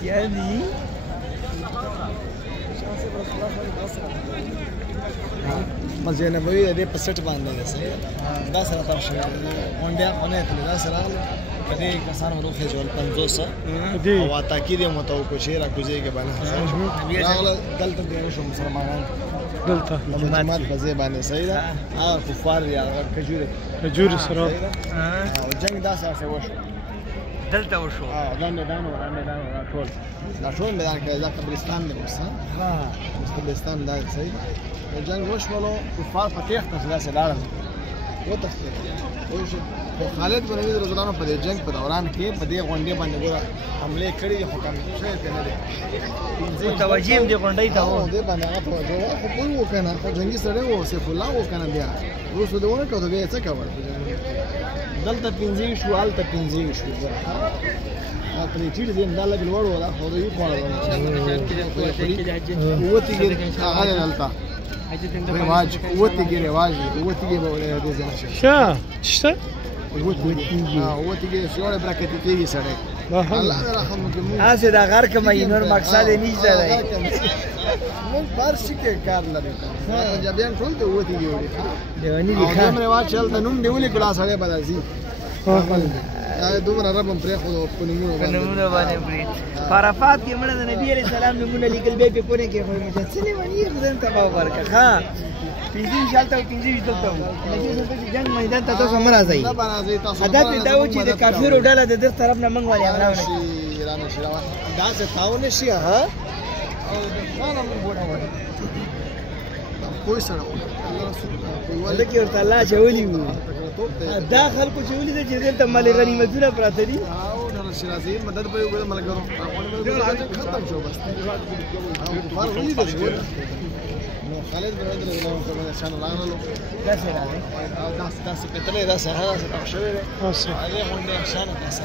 क्या नहीं مسجد نبوي دې په سټ باندې ده صحیح دا سره تر شوی اونډیا خونه ته دا سره کدی کسان وروخه جوړ 500 دي او تاکید مو ته کو چیرې کوزي کې باندې راغله دلته دی شو مسلمانان دلته جماعت په ځای باندې صحیح ده او کفار یا کجوري سره او جنگ دا سره وشو دلته وشو دا میدان ټول میدان کې دا قبرستان دی اوس ها قبرستان دا صحیح جنگ وشولو کفار په تیښته داسې لاړل وتښتېدل خو خالد بن ولید رضی الله عنه په دې جنگ په دوران کې په دې غونډې باندې ګوره حملې کړې دي خو کم شوی پرې نه دی متوجه هم دې غونډۍ ته و دې باندې هغه توجه وه خو پوه و که نه خو جنګي سړی و سیف الله و که نه بیا وروسته دې ونه کړو ته بیا یې څه کول دلته پنځه شو هلته پنځه شو پرې ټیټ دې دا لږ لوړ و دا خو دوی خوړل ووتې هغه دلته رواج ووتې رواج ووتې به ولې دې ځای نشي ښه شته ووتې سیوړې برکتې کېږي سړی الله دې رحم وکړي هسې د غر کموي نور مقصد یې نشته دی موږ هر شي کې کار لرو پنجابیان ټول ته ووتې وړي لیوني دي ښه هم رواج چې هلته نوم دې ولیکلو هغه سړی به راځي دومره رب هم پرېښودو په نومونو باندې برید په عرفات کې مړه د نبي علیه السلام نومونه لیکل بیا پې پونې کېښود مو چې څه لیوني یې خدای تباه ورکړه ښه 15 هلته او 15 دلته وو نبي صلی چې جنګ میدان ته تاسو مه راځئ هدف یې دا و چې د کافرو ډله د ده طرف نه موږ ولې حمله ونه کړي داسې تاو نه شي ها او د خان هم ګوډه وړي کوی سره لکه ورته الله اچولي وو دا خلکو چې ولیده چې دلته مالې غنیمتونه پراته دي او د شیرازي مدد به یې وکړه ملګرو ختم شو بس کفار ولیده چې نو خالد بن ولید رضی الله عنه شان راغلو داسې راغی او داسې پتلې داسې هغه داسې تاو شوی دی هغې غونډې شانه داسې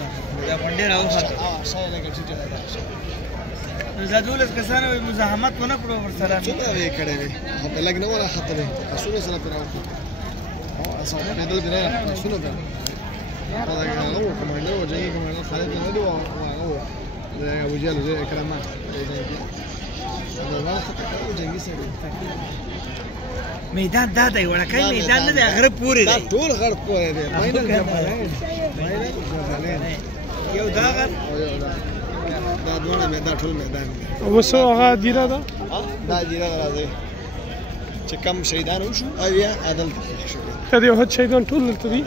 دا غونډې راوخته شای لږه ټیټه ده نو دا 12 کسانو مزاحمت ونه کړو ورسره څومره یې کړی دی خو په لږ نه وه راختلی آسونو سره پرې راوښتو پیدل پرې راغلو آسونو پرې هغه و کمانډر و جنګي کمانډر خالد بن ولید و هغه و د ابوجهل زوی اکرمه جنګي سړی میدان دا دی وړکی میدان نه دی غره پورې دی ټول غر پورې دی فاینل جبلین یو دا غر دا دواړه میدان ټول میدان دی اوس هغه دیره ده دا دیره ده راځئ چې کم شهیدان وشو او یا عدل شو ته د احد شهیدان ټول دلته دي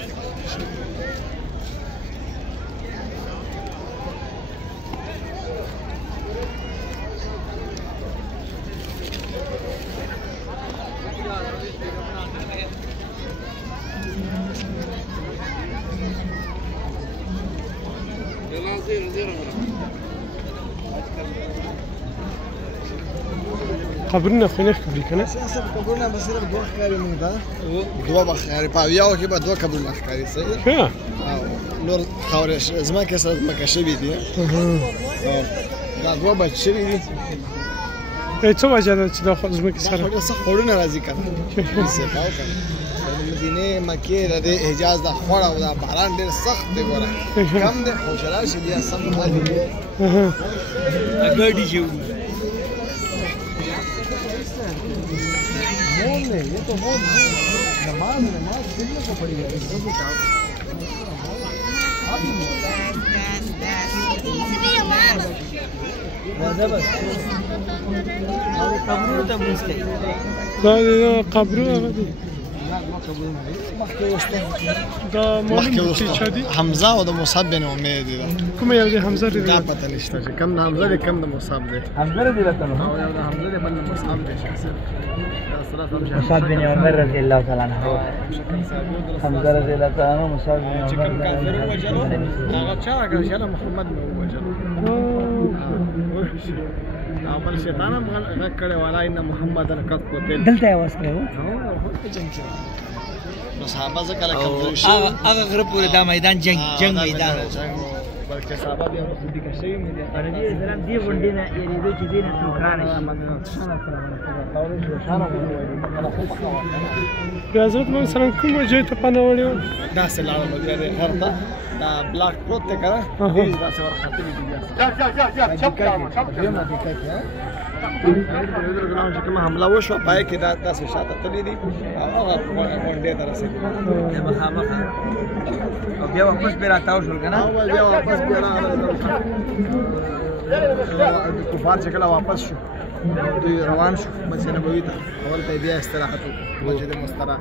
قبرونه خو نه ښکاري که نه اصل قبرونه به صرف دوه ښکاري موږ ته دوه به ښکاري په اویاوو کې به دوه قبرونه ښکاري صحیح ښه نور خاورې ځمکې سره ځمکه شوي دي دا دوه بچ شوي دي څه وجه ده چې دا ځمکې سره څه خوړونه راځي که نه سیفا وکړه د مدینې مکې د دې حجاز دا خوړ او دا باران ډېر سخت دی ګوره کم دی خو چې راشي بیا سم حال دی ګاډي چې مول नहीं ये तो बहुत नमाज कितने को पड़ी है इसको भी चाहो راځه بس قبرونه ته مسکې دا قبرونه دي دا مخکې چا دي حمزه او د مصعب بن عمیر دي کوم یو دی حمزه دی دا پته نشته چې کم د حمزه دی کم د مصعب دی حمزه دی راته نو او یو د حمزه دی بل د مصعب دی مصعب بن عمر رضی الله تعالی عنہ حمزه رضی الله تعالی عنہ مصعب بن عمر چې کوم کافر وجلو هغه چا هغه چې محمد مو وجلو اول شیطان هم غږ کړی والا ان محمد قد قتل دلته یې واس کړو نو صحابه ځکه کله کمزوري شي هغه غره پورې دا میدان جنگ میدان بلکې صحابه بیا ورته دیګه شوي مې دي نبی علیہ السلام دې غونډې نه یېرېدو چې دې نه ټوکرانه شي بیا حضرت محمد سلام کوم ځای ته پناه وړی و؟ داسې لاړم بیا د غر ته دا بلاک پروت دی که نه ډېر داسې ورختلي دي بیا چې کومه حمله وشوه پای کې داسې شاته تللي دي او هغه غونډې ته رسېدلي مخامخ او بیا واپس بیا راتاو شول که نه بیا واپس بیا راغلل کفار چې کله واپس شو دوی روان شو مسجد نبوي ته اول ته بیا استراحت وکړو مسجد مستراح